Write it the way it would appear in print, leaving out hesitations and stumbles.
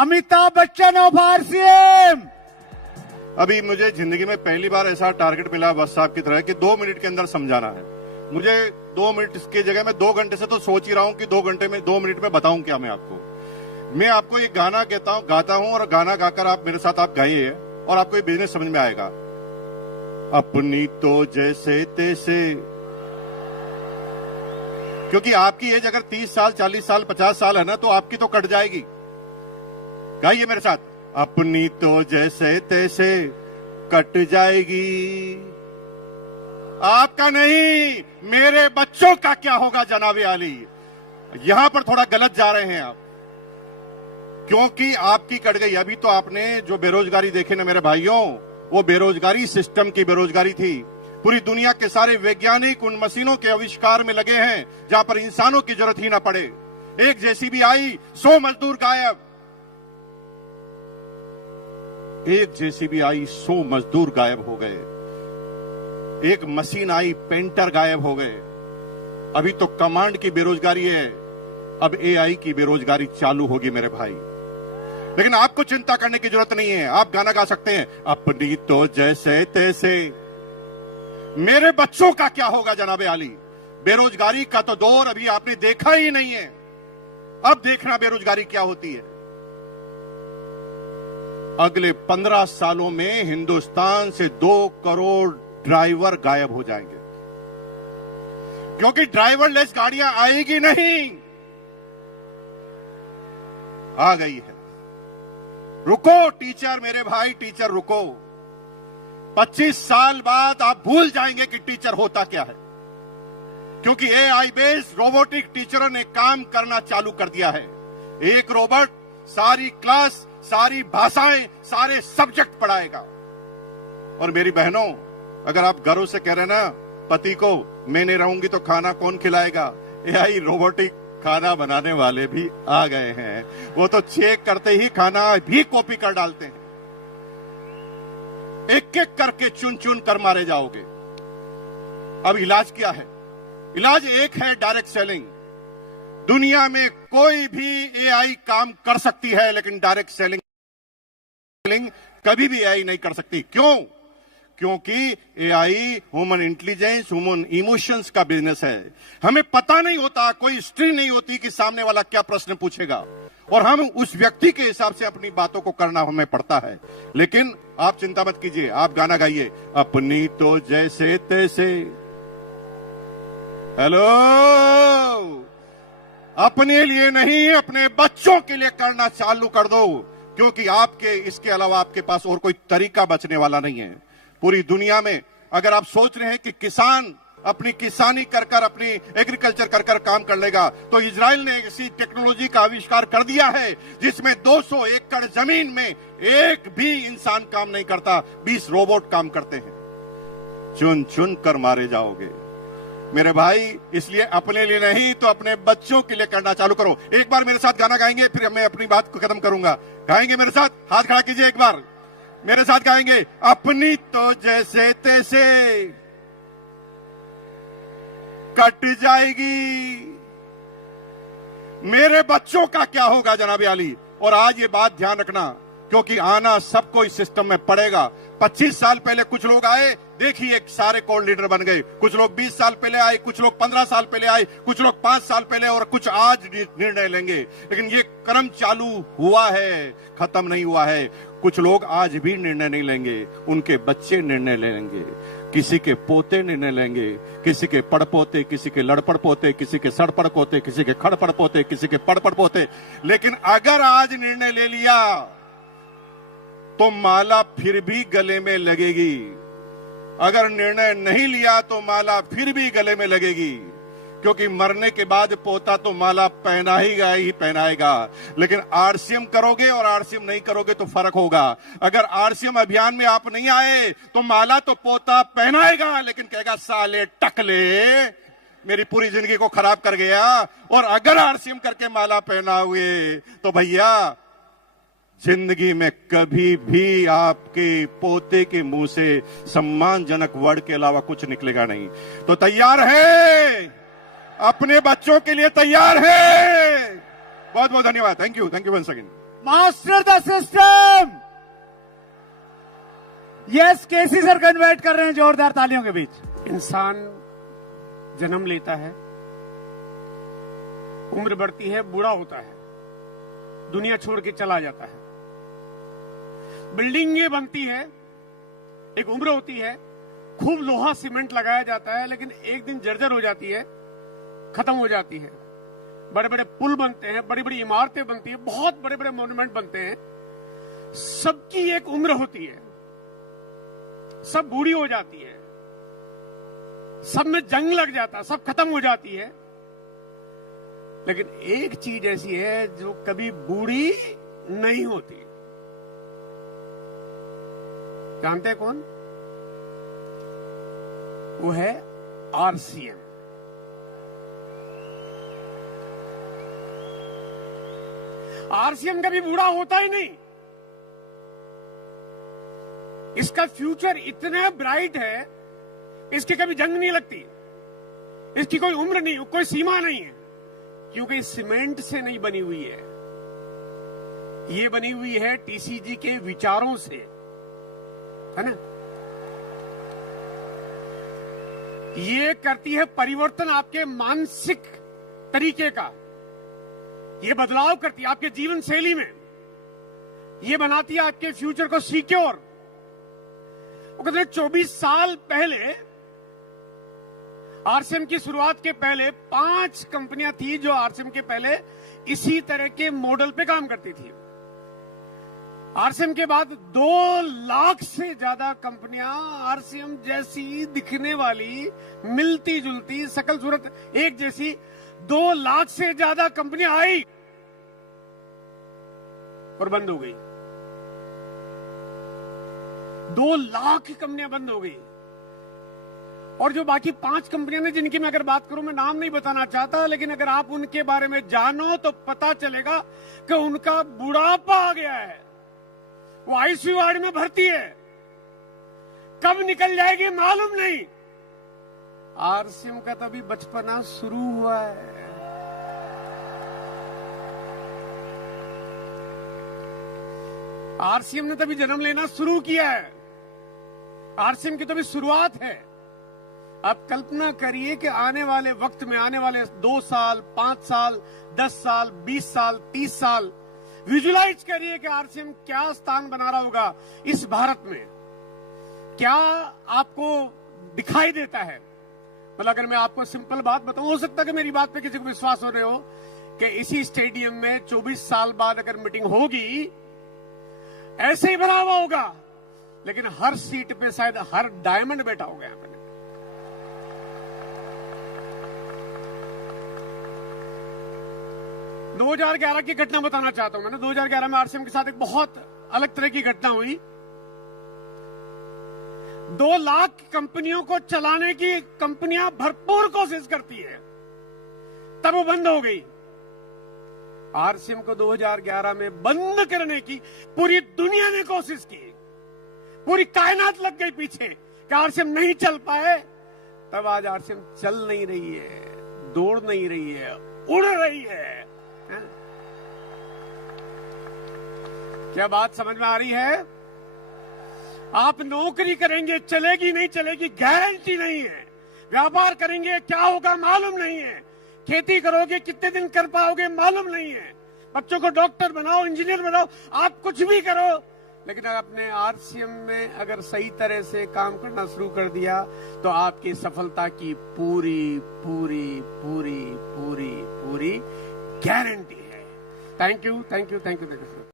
Amitabh Bachchan of RCM. अभी मुझे जिंदगी में पहली बार ऐसा टारगेट मिला बस साहब की तरह कि 2 मिनट के अंदर समझाना है। मुझे 2 मिनट की जगह मैं 2 घंटे से तो सोच ही रहा हूं कि 2 घंटे में 2 मिनट में बताऊं क्या मैं आपको एक गाना गाता हूं और गाना गाकर आप मेरे साथ आप गाइए और आपको ये बिजनेस समझ में आएगा। अपनी तो जैसे तैसे, क्योंकि आपकी एज अगर 30 साल 40 साल 50 साल है ना तो आपकी तो कट जाएगी। गाइए मेरे साथ, अपनी तो जैसे तैसे कट जाएगी, आपका नहीं मेरे बच्चों का क्या होगा जनाबे आली। यहां पर थोड़ा गलत जा रहे हैं आप, क्योंकि आपकी कट गई। अभी तो आपने जो बेरोजगारी देखे ना मेरे भाइयों, वो बेरोजगारी सिस्टम की बेरोजगारी थी। पूरी दुनिया के सारे वैज्ञानिक उन मशीनों के आविष्कार में लगे हैं जहां पर इंसानों की जरूरत ही ना पड़े। एक जेसीबी आई, 100 मजदूर गायब। एक जेसीबी आई, 100 मजदूर गायब हो गए। एक मशीन आई, पेंटर गायब हो गए। अभी तो कमांड की बेरोजगारी है, अब एआई की बेरोजगारी चालू होगी मेरे भाई। लेकिन आपको चिंता करने की जरूरत नहीं है। आप गाना गा सकते हैं, अपनी तो जैसे तैसे मेरे बच्चों का क्या होगा जनाबे आली। बेरोजगारी का तो दौर अभी आपने देखा ही नहीं है, अब देखना बेरोजगारी क्या होती है। अगले 15 सालों में हिंदुस्तान से 2 करोड़ ड्राइवर गायब हो जाएंगे, क्योंकि ड्राइवरलेस गाड़ियां आएगी नहीं। आ गई है, रुको टीचर, मेरे भाई टीचर रुको। 25 साल बाद आप भूल जाएंगे कि टीचर होता क्या है, क्योंकि एआई बेस्ड रोबोटिक टीचरों ने काम करना चालू कर दिया है। एक रोबोट सारी क्लास, सारी भाषाएं, सारे सब्जेक्ट पढ़ाएगा। और मेरी बहनों, अगर आप गर्व से कह रहे ना पति को मैं नहीं रहूंगी तो खाना कौन खिलाएगा, एआई रोबोटिक खाना बनाने वाले भी आ गए हैं। वो तो चेक करते ही खाना भी कॉपी कर डालते हैं। एक एक करके चुन चुन कर मारे जाओगे। अब इलाज क्या है? इलाज एक है, डायरेक्ट सेलिंग। दुनिया में कोई भी एआई काम कर सकती है, लेकिन डायरेक्ट सेलिंग कभी भी एआई नहीं कर सकती। क्यों? क्योंकि AI human intelligence, human emotions का बिजनेस है। हमें पता नहीं होता, कोई हिस्ट्री नहीं होती कि सामने वाला क्या प्रश्न पूछेगा, और हम उस व्यक्ति के हिसाब से अपनी बातों को करना हमें पड़ता है। लेकिन आप चिंता मत कीजिए, आप गाना गाइए, अपनी तो जैसे तैसे। हेलो, अपने लिए नहीं, अपने बच्चों के लिए करना चालू कर दो, क्योंकि आपके इसके अलावा आपके पास और कोई तरीका बचने वाला नहीं है। पूरी दुनिया में अगर आप सोच रहे हैं कि किसान अपनी किसानी कर कर, अपनी एग्रीकल्चर कर कर काम कर लेगा, तो इजराइल ने ऐसी टेक्नोलॉजी का आविष्कार कर दिया है जिसमें 200 एकड़ जमीन में एक भी इंसान काम नहीं करता, 20 रोबोट काम करते हैं। चुन चुन कर मारे जाओगे मेरे भाई। इसलिए अपने लिए नहीं तो अपने बच्चों के लिए करना चालू करो। एक बार मेरे साथ गाना गाएंगे, फिर मैं अपनी बात को खत्म करूंगा। गाएंगे मेरे साथ? हाथ खड़ा कीजिए, एक बार मेरे साथ गाएंगे, अपनी तो जैसे तैसे कट जाएगी, मेरे बच्चों का क्या होगा जनाबे आली। और आज ये बात ध्यान रखना, क्योंकि आना सबको इस सिस्टम में पड़ेगा। 25 साल पहले कुछ लोग आए, देखिए सारे कोर लीडर बन गए। कुछ लोग 20 साल पहले आए, कुछ लोग 15 साल पहले आए, कुछ लोग 5 साल पहले, और कुछ आज निर्णय लेंगे। लेकिन ये क्रम चालू हुआ है, खत्म नहीं हुआ है। कुछ लोग आज भी निर्णय नहीं लेंगे, उनके बच्चे निर्णय लेंगे, किसी के पोते निर्णय लेंगे, किसी के पड़पोते, किसी के लड़पड़ पोते, किसी के सड़पड़ पोते, किसी के खड़पड़ पोते, किसी के पड़पड़ पोते। लेकिन अगर आज निर्णय ले लिया तो माला फिर भी गले में लगेगी। अगर निर्णय नहीं लिया तो माला फिर भी गले में लगेगी, क्योंकि मरने के बाद पोता तो माला पहनाएगा। लेकिन आरसीएम करोगे और आरसीएम नहीं करोगे तो फर्क होगा। अगर आरसीएम अभियान में आप नहीं आए तो माला तो पोता पहनाएगा, लेकिन कहेगा साले टकले मेरी पूरी जिंदगी को खराब कर गया। और अगर आरसीएम करके माला पहना हुए तो भैया जिंदगी में कभी भी आपके पोते के मुंह से सम्मानजनक वर्ड के अलावा कुछ निकलेगा नहीं। तो तैयार है? अपने बच्चों के लिए तैयार है? बहुत बहुत धन्यवाद। Thank you once again. Master the system. Yes, KC sir convert कर रहे हैं जोरदार तालियों के बीच। इंसान जन्म लेता है, उम्र बढ़ती है, बूढ़ा होता है, दुनिया छोड़ के चला जाता है। बिल्डिंगें बनती है, एक उम्र होती है, खूब लोहा सीमेंट लगाया जाता है, लेकिन एक दिन जर्जर हो जाती है, खत्म हो जाती है। बड़े बड़े पुल बनते हैं, बड़ी बड़ी इमारतें बनती है, बहुत बड़े बड़े मॉन्यूमेंट बनते हैं। सबकी एक उम्र होती है, सब बूढ़ी हो जाती है, सब में जंग लग जाता है, सब खत्म हो जाती है। लेकिन एक चीज ऐसी है जो कभी बूढ़ी नहीं होती। जानते हैं कौन? वो है आरसीएम। आरसीएम कभी बूढ़ा होता ही नहीं। इसका फ्यूचर इतना ब्राइट है, इसकी कभी जंग नहीं लगती, इसकी कोई उम्र नहीं, कोई सीमा नहीं है, क्योंकि सीमेंट से नहीं बनी हुई है, ये बनी हुई है टीसीजी के विचारों से, है ना। ये करती है परिवर्तन आपके मानसिक तरीके का, ये बदलाव करती है आपके जीवन शैली में, ये बनाती है आपके फ्यूचर को सिक्योर। वो कहते हैं 24 साल पहले, आरसीएम की शुरुआत के पहले 5 कंपनियां थी जो आरसीएम के पहले इसी तरह के मॉडल पे काम करती थी। आरसीएम के बाद 2 लाख से ज्यादा कंपनियां आरसीएम जैसी दिखने वाली, मिलती जुलती, शकल सूरत एक जैसी 2 लाख से ज्यादा कंपनियां आई और बंद हो गई। 2 लाख की कंपनियां बंद हो गई। और जो बाकी 5 कंपनियां ने, जिनकी मैं अगर बात करूं, मैं नाम नहीं बताना चाहता, लेकिन अगर आप उनके बारे में जानो तो पता चलेगा कि उनका बुढ़ापा आ गया है, वो आईसीयू वार्ड में भर्ती है, कब निकल जाएगी मालूम नहीं। आरसीएम का तो अभी बचपना शुरू हुआ है। आरसीएम ने तभी जन्म लेना शुरू किया है, आरसीएम की तो अभी शुरुआत है। आप कल्पना करिए कि आने वाले वक्त में, आने वाले 2 साल, 5 साल, 10 साल, 20 साल, 30 साल, विजुलाइज करिए कि आरसीएम क्या स्थान बना रहा होगा इस भारत में। क्या आपको दिखाई देता है? मतलब अगर मैं आपको सिंपल बात बताऊं, हो सकता है कि मेरी बात पे किसी को विश्वास हो रहे हो कि इसी स्टेडियम में 24 साल बाद अगर मीटिंग होगी, ऐसे ही बना हुआ होगा, लेकिन हर सीट पे शायद हर डायमंड बैठा होगा यहां पर। 2011 की घटना बताना चाहता हूं। मैंने 2011 में आरसीएम के साथ एक बहुत अलग तरह की घटना हुई। 2 लाख कंपनियों को चलाने की कंपनियां भरपूर कोशिश करती है, तब वो बंद हो गई। आरसीएम को 2011 में बंद करने की पूरी दुनिया ने कोशिश की, पूरी कायनात लग गई पीछे कि आरसीएम नहीं चल पाए। तब आज आरसीएम चल नहीं रही है, दौड़ नहीं रही है, उड़ रही है। क्या बात समझ में आ रही है? आप नौकरी करेंगे, चलेगी नहीं चलेगी गारंटी नहीं है। व्यापार करेंगे, क्या होगा मालूम नहीं है। खेती करोगे, कितने दिन कर पाओगे मालूम नहीं है। बच्चों को डॉक्टर बनाओ, इंजीनियर बनाओ, आप कुछ भी करो, लेकिन आपने आरसीएम में अगर सही तरह से काम करना शुरू कर दिया तो आपकी सफलता की पूरी पूरी पूरी पूरी पूरी गारंटी है। Thank you, thank you, thank you, thank you.